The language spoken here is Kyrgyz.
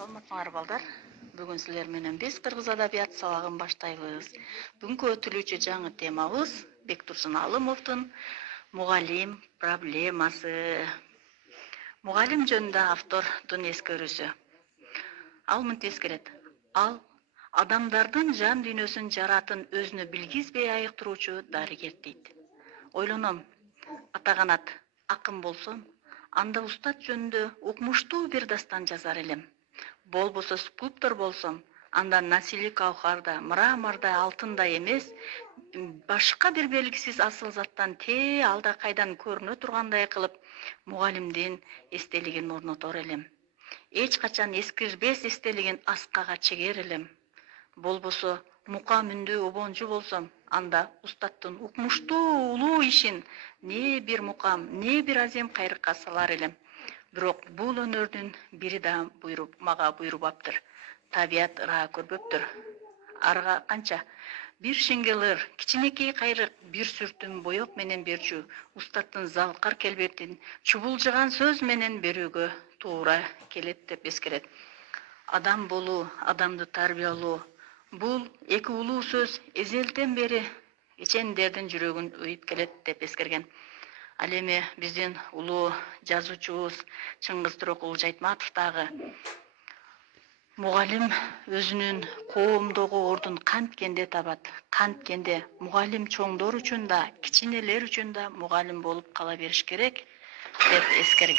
Саламатсыңар балдар. Бүгүн силер менен биз кыргыз адабият сабагын баштайбыз. Бүгүнкү өтүлүүчү жаңы темабыз Бектурсун Алымовдун мугалим проблемасы. Мугалим жөнүндө автордун эскерүүсү. Ал мынтип эскерет. Ал адамдардын жан дүйнөсүн жаратын өзүнө билгизбей айыктыруучу дарыгер дейт. Ойлоном, атаганат акын болсом, анда устат жөнүндө укмуштуу бир дастан жазар элем. Болбосо скульптор болсом, анда насили каухарда, мраморда, алтында эмес, башка бир белгисиз асыл заттан алда кайдан көрүнө тургандай кылып, мугалимдин эстелигин орнотор элем. Эч качан эскирбес эстелигин аскага чегер элем. Болбосо мукам үндүү обонжу болсом, анда устаттын укмуштуу улуу ишин не бир мукам, не бир азем кайрыкка салар элем. Бирок бул өнөрдүн бири да мага буйрубаптыр. Табият ыраа көрбөптүр. Арга канча бир шеңгел кичинекей кайрык, бир сүртүм боёк менен берчү устаттын залкар келбетин чубулжыган сөз менен берүүгө туура келет деп эскерет. Адам болуу, адамды тарбиялоо, бул эки улуу сөз эзелтен бери эчендердин жүрөгүн ыйып келет деп эскерген. Ал эми биздин улуу жазуучубуз Чыңгыз Турокул Жайтматов дагы мугалим өзүнүн коомдогу ордун канткенде табат, канткенде мугалим чоңдор үчүн да, кичинелер үчүн да мугалим болуп кала бериш керек деп эскерген.